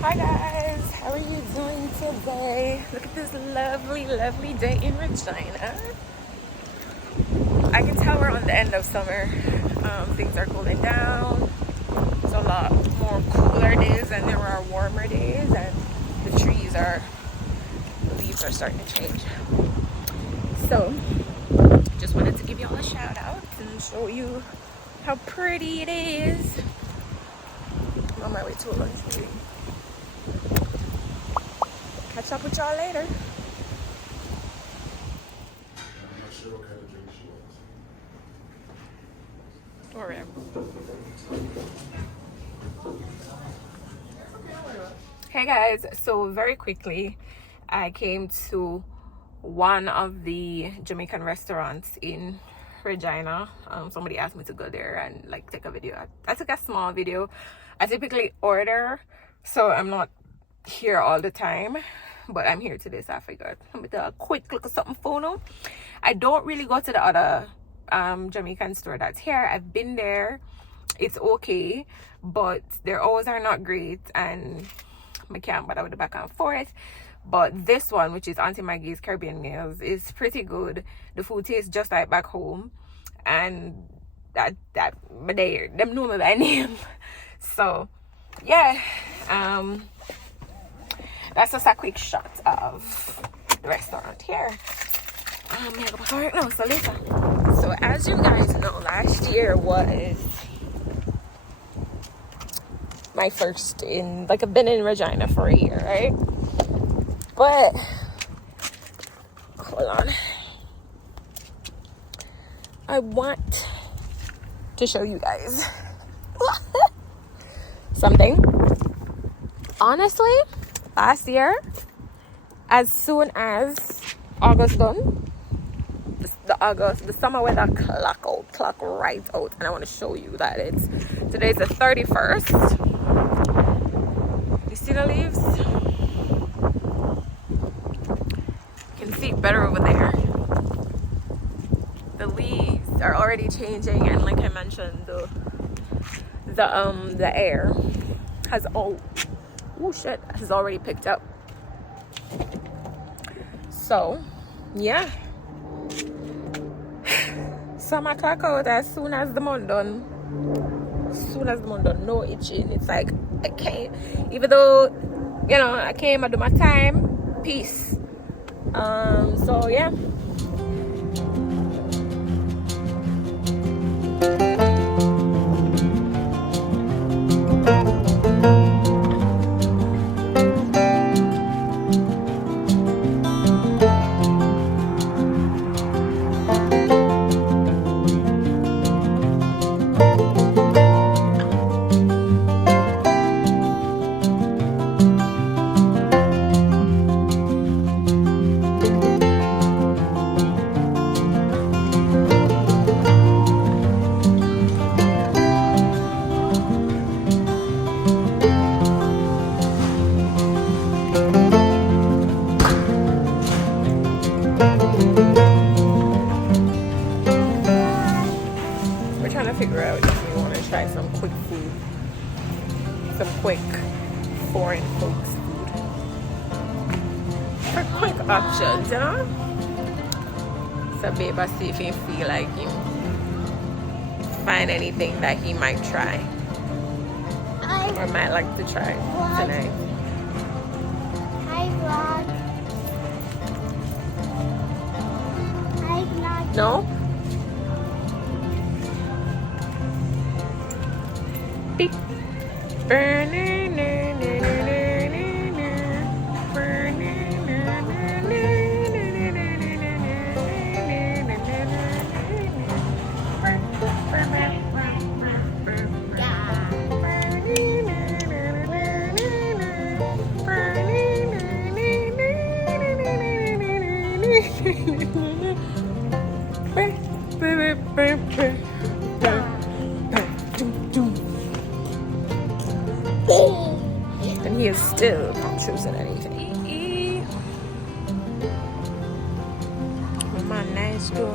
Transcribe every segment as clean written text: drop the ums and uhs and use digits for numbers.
Hi guys, how are you doing today? Look at this lovely, lovely day in Regina. I can tell we're on the end of summer. Things are cooling down. It's a lot more cooler days and there are warmer days, and the leaves are starting to change. So, just wanted to give y'all a shout out and show you how pretty it is. I'm on my way to a lunch meeting. Catch up with y'all later. I'm not sure what kind of drink she wants. Alright. Hey guys, so very quickly I came to one of the Jamaican restaurants in Regina. Somebody asked me to go there and like take a video. I took a small video. I typically order, so I'm not here all the time, but I'm here today, so I figured let me do a quick look at something for now. I don't really go to the other Jamaican store that's here. I've been there. It's okay, but their hours are not great and I can't bother with the back and forth. But this one, which is Auntie Maggie's Caribbean Meals, is pretty good. The food tastes just like back home, and them know me by name. So yeah, that's just a quick shot of the restaurant here. I'm gonna go back right now, so later. So as you guys know, last year was my first I've been in Regina for a year, right? But hold on, I want to show you guys something. Honestly, last year, as soon as August done, the summer weather clock right out, and I want to show you that today's the 31st. You see the leaves? You can see it better over there. The leaves are already changing, and like I mentioned, the air has has already picked up. So yeah, summer clock out as soon as the month done. No itching. It's like I can't, even though I came, I do my time, peace. So yeah. Figure out if we want to try some quick food, some quick foreign folks food, for quick options, So babe, I see if he feel like him find anything that he might try or might like to try tonight. No? Beep. And he is still not choosing anything. My nice girl.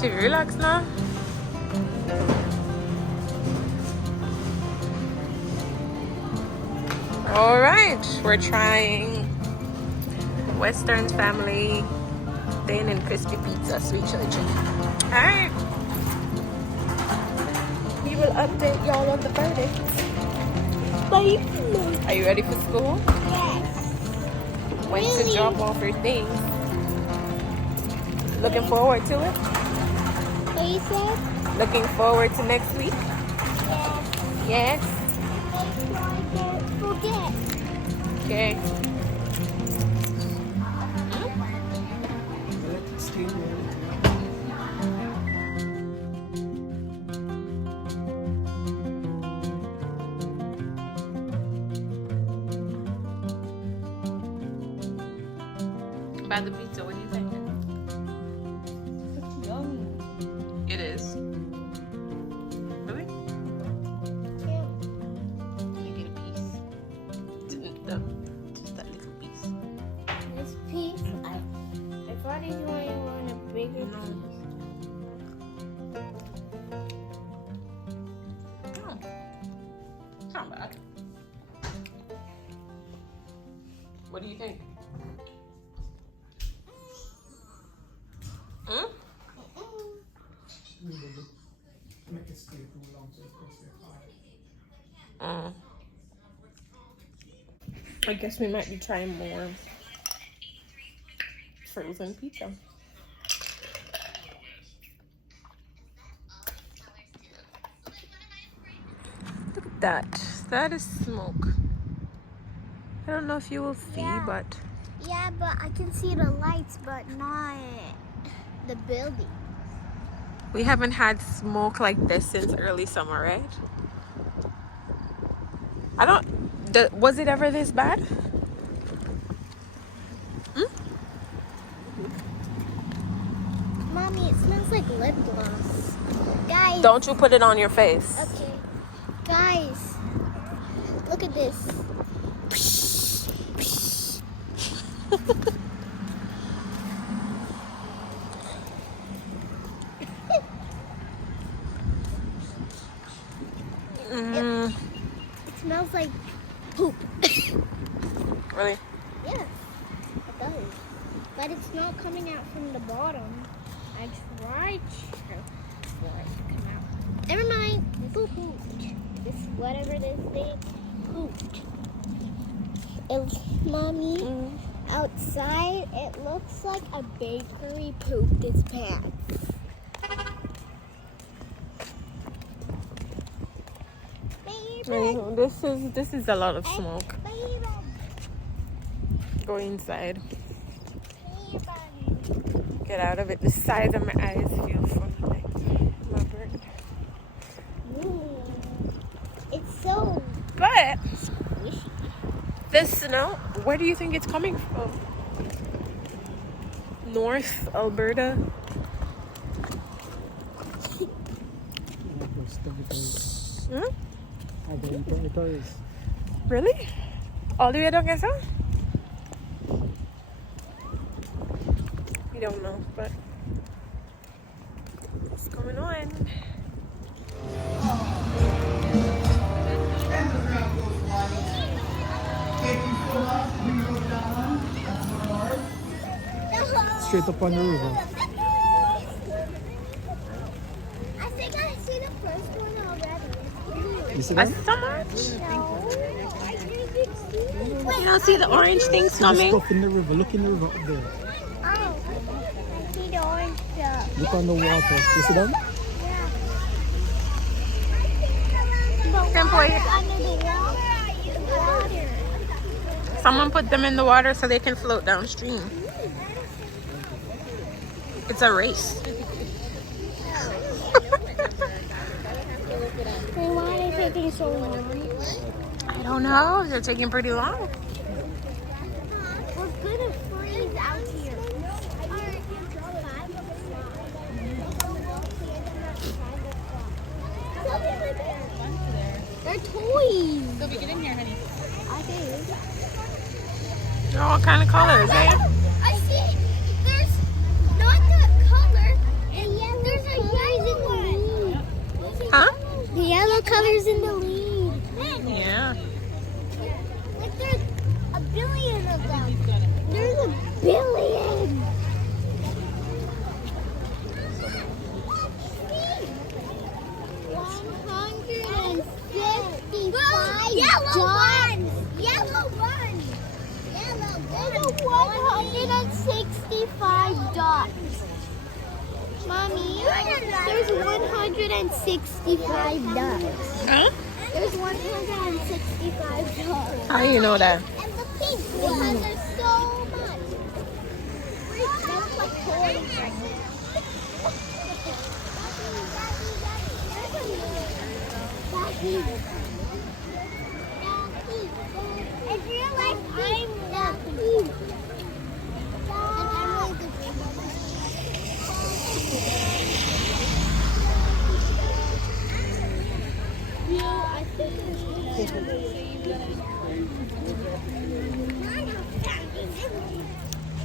She relax now. All right, we're trying Western Family Thin and Crispy Pizza, sweet chili chicken. All right. We will update y'all on the verdict. Bye. Are you ready for school? Yes. When to drop off your things. Looking forward to it? What you said? Looking forward to next week? Yes. Yes. Make sure I don't forget. Okay. About the pizza, what do you think? It's yummy. It is. Really? Yeah. Let me get a piece. Just that little piece. This piece, I thought you want a bigger piece. No. It's not bad. What do you think? Hmm? Make it stay too long so it's going to stay high. I guess we might be trying more frozen pizza. Look at that. That is smoke. I don't know if you will see, Yeah. but Yeah, but I can see the lights, but not the building. we haven't had smoke like this since early summer, right? I don't. Was it ever this bad? Mommy, it smells like lip gloss. Guys. Don't you put it on your face. Okay. Guys, look at this. It smells like poop. Really? Yes, it does. But it's not coming out from the bottom. I tried for it to come out. Never mind. Poop. This whatever this thing pooped. Mommy, outside it looks like a bakery pooped its pants. This is a lot of smoke. Go inside. Get out of it. The sides of my eyes feel funny. Like my burn. It's so But squishy. the snow, where do you think it's coming from? North Alberta? Hmm? Really? All the way down Gasa? We don't know, but what's going on? Straight up on the river. I think I see the first one already. You see that? So much? No, I didn't see it. You don't see the orange things See the coming? stuff in the river. Look in the river up there. Oh, I see the orange stuff. Look on the water. You see them? Yeah. Can play it. Under the water. Someone put them in the water so they can float downstream. It's a race. Hey, why are they taking so long? I don't know. They're taking pretty long. We're gonna freeze out here. They're toys. So we get in here, honey. I do. They're all kind of colors, eh? I see. There's not the color. And there's a yellow one. colors in the lead. Yeah. Like there's a billion of them. There's a billion. 155 yellow ones. Yellow ones. Yellow ones. 165 dots. Mommy, there's 165 dots. Huh? There's 165 dots. How you know that? And the pink because there's so much. That's like toys. Daddy. If you're like I'm Daddy. And Emily the I think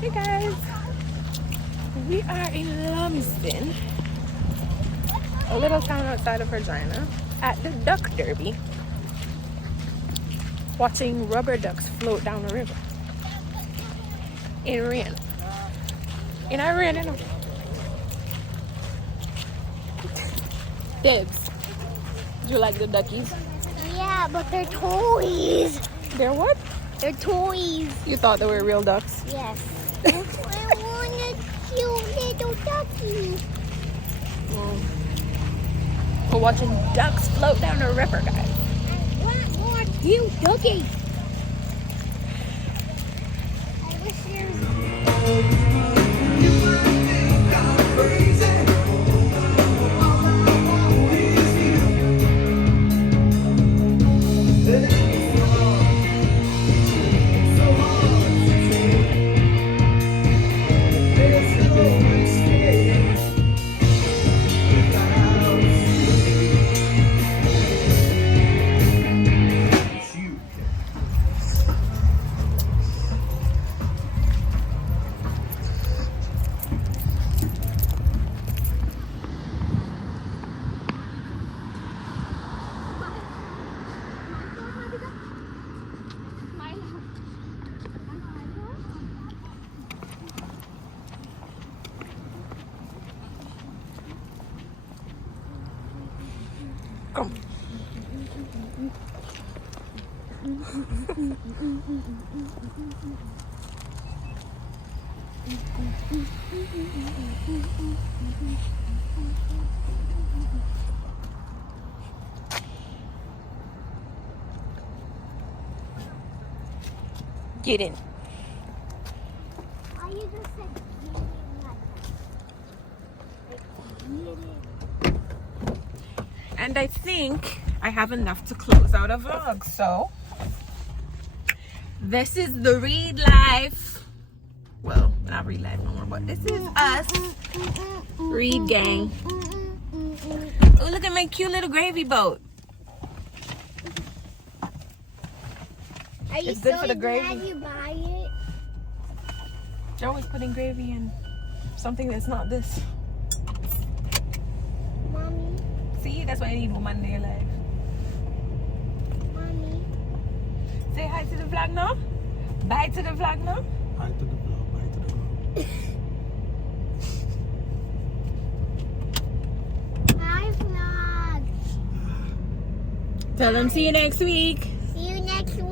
Hey guys, we are in Lumsden, a little town outside of Regina, at the Duck Derby, watching rubber ducks float down the river in rain. In our rain, you know. Debs, do you like the duckies? Yeah, but they're toys. They're what? They're toys. You thought they were real ducks? Yes. I want a cute little ducky. We're watching ducks float down the river, guys. I want more cute ducky. I wish there was. Come. Get in. Why you just said get in like that? And I think I have enough to close out a vlog, so this is the Read Life. Well, not Read Life no more, but this is us, Read Gang. Oh, look at my cute little gravy boat. Are you It's good so for the glad gravy. you buy it? You're always putting gravy in something that's not this. Mommy, See, that's why I need woman in your life. mommy. Say hi to the vlog now. Bye to the vlog now. Bye to the vlog, bye to the vlog. Bye, vlog. Tell them see you next week. See you next week.